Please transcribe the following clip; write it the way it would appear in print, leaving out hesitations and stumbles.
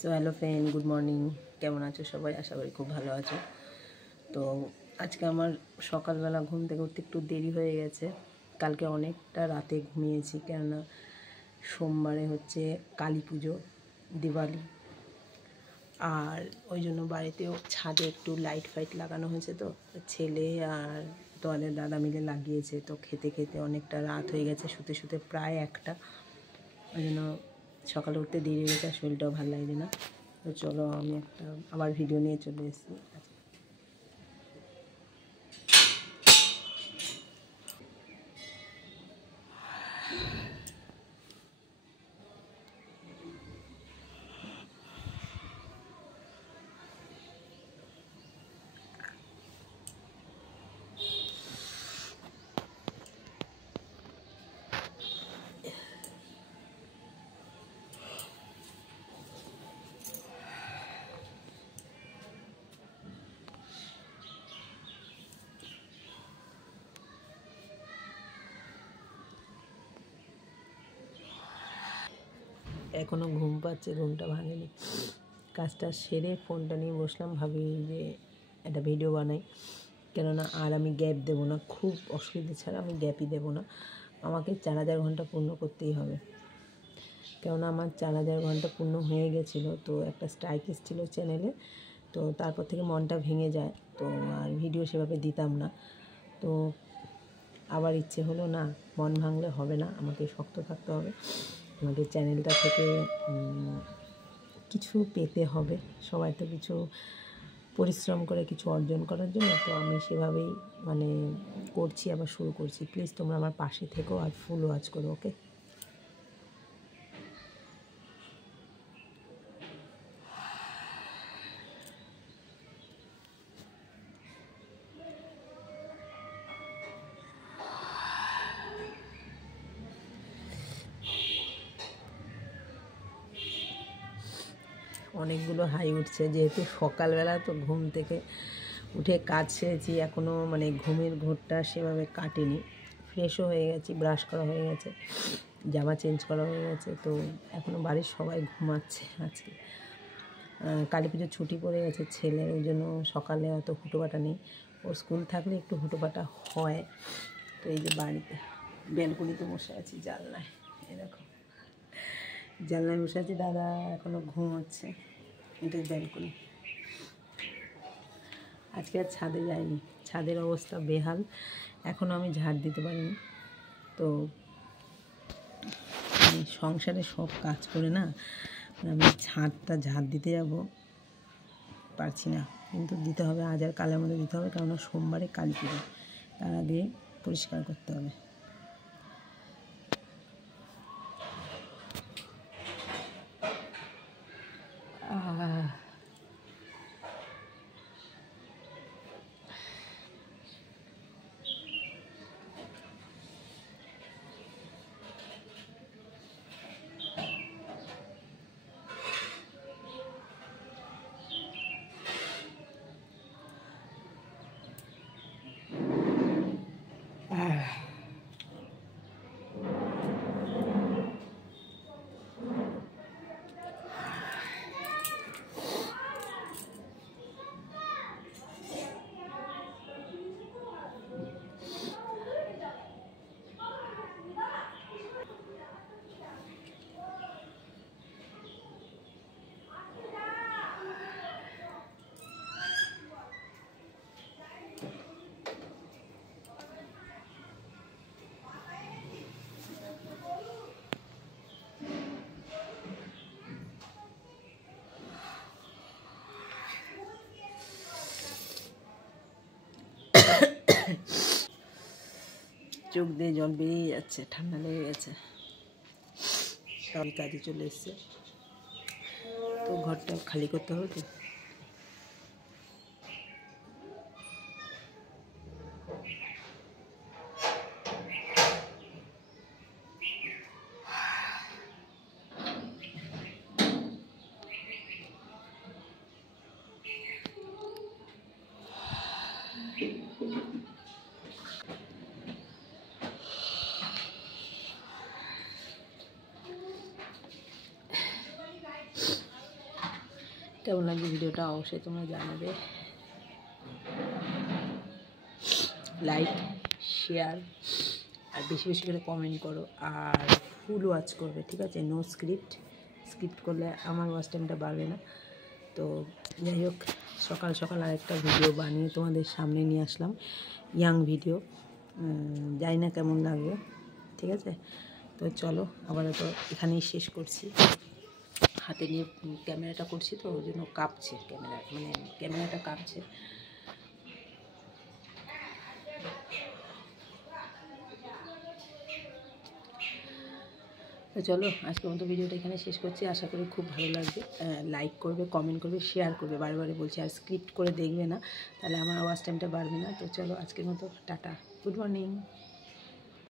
So hello friend, good morning. কেমন আছো সবাই? আশা করি খুব ভালো আছো। তো আজকে আমার সকালবেলা ঘুম থেকে উঠতে একটু দেরি হয়ে গেছে। কালকে অনেকটা রাতে ঘুমিয়েছি, কেননা সোমবারে হচ্ছে কালী পুজো, দিওয়ালি, আর ওই জন্য বাড়িতেও ছাদে একটু লাইট ফাইট লাগানো হয়েছে। তো ছেলে আর তোমাদের দাদা মিলে লাগিয়েছে। তো খেতে খেতে অনেকটা রাত হয়ে গেছে, শুতে শুতে প্রায় একটা। ওই জন্য সকালে উঠতে দেরি হয়ে গেছে, শরীরটাও ভালো লাগছে না। তো চলো, আমি একটা আবার ভিডিও নিয়ে চলে এসেছি। এখনও ঘুম পাচ্ছে, ঘুমটা ভাঙেনি। কাজটা সেরে ফোনটা নিয়ে বসলাম, ভাবি যে একটা ভিডিও বানাই, কেননা আর আমি গ্যাপ দেবো না। খুব অসুবিধে ছাড়া আমি গ্যাপই দেবো না। আমাকে 4000 ঘন্টা পূর্ণ করতেই হবে, কেননা আমার 4000 ঘন্টা পূর্ণ হয়ে গেছিলো। তো একটা স্ট্রাইক এসেছিলো চ্যানেলে, তো তারপর থেকে মনটা ভেঙে যায়। তো আর ভিডিও সেভাবে দিতাম না। তো আবার ইচ্ছে হলো, না, মন ভাঙলে হবে না, আমাকে শক্ত থাকতে হবে, আমাদের চ্যানেলটা থেকে কিছু পেতে হবে। সবাই তো কিছু পরিশ্রম করে কিছু অর্জন করার জন্য। তো আমি সেভাবেই করছি, আবার শুরু করছি। প্লিজ তোমরা আমার পাশে থেকো আর ফুল ওয়াচ করো, ওকে? অনেকগুলো হাই উঠছে, যেহেতু সকালবেলা তো ঘুম থেকে উঠে কাজ সেরেছি, এখনও ঘুমের ঘোরটা সেভাবে কাটেনি। ফ্রেশও হয়ে গেছি, ব্রাশ করা হয়ে গেছে, জামা চেঞ্জ করা হয়ে গেছে। তো এখনও বাড়ির সবাই ঘুমাচ্ছে। আজকে কালী পুজোর ছুটি পড়ে গেছে ছেলের, ওই জন্য সকালে অত হুটোপাটা নেই। ওর স্কুল থাকলে একটু হুটোপাটা হয়। তো এই যে বাড়িতে ব্যালকনিতে বসে আছি, জানলায়, এরকম জানলায় বসে আছি। দাদা এখনও ঘুমোচ্ছে। এটা ব্যালকনি। আজকে আর ছাদে যাইনি, ছাদের অবস্থা বেহাল, এখনও আমি ঝাড় দিতে পারিনি। তো আমি সংসারে সব কাজ করে না, আমি ঝাড় দিতে যাব, পারছি না। কিন্তু দিতে হবে, আজ আর কালের মধ্যে দিতে হবে, কেননা সোমবারে কালী পুজো, তার আগে পরিষ্কার করতে হবে। চোখ দিয়ে জল বেরিয়ে যাচ্ছে, ঠান্ডা লেগে গেছে। তাই কাজে চলে এসছে, তো ঘরটা খালি করতে হবে। তো কেমন লাগছে ভিডিওটা অবশ্যই তোমরা জানাবে। লাইক, শেয়ার আর বেশি বেশি করে কমেন্ট করো, আর ফুল ওয়াচ করবে, ঠিক আছে? নো স্ক্রিপ্ট করলে আমার ওয়াচ টাইমটা বাড়বে না। তো যাই হোক, সকাল সকাল আরেকটা ভিডিও বানিয়ে তোমাদের সামনে নিয়ে আসলাম, ইয়াং ভিডিও। জানি না কেমন লাগবে, ঠিক আছে? তো চলো, আপাতত এখানেই শেষ করছি। হাতে নিয়ে ক্যামেরাটা করছি তো ওই জন্য কাঁপছে ক্যামেরাটা কাঁপছে। তো চলো, আজকের মতো ভিডিওটা এখানে শেষ করছি। আশা করি খুব ভালো লাগবে। লাইক করবে, কমেন্ট করবে, শেয়ার করবে, বারে বলছি। আর স্ক্রিপ্ট করে দেখবে না, তাহলে আমার ওয়াচ টাইমটা বাড়বে না। তো চলো, আজকের মতো টাটা, গুড মর্নিং।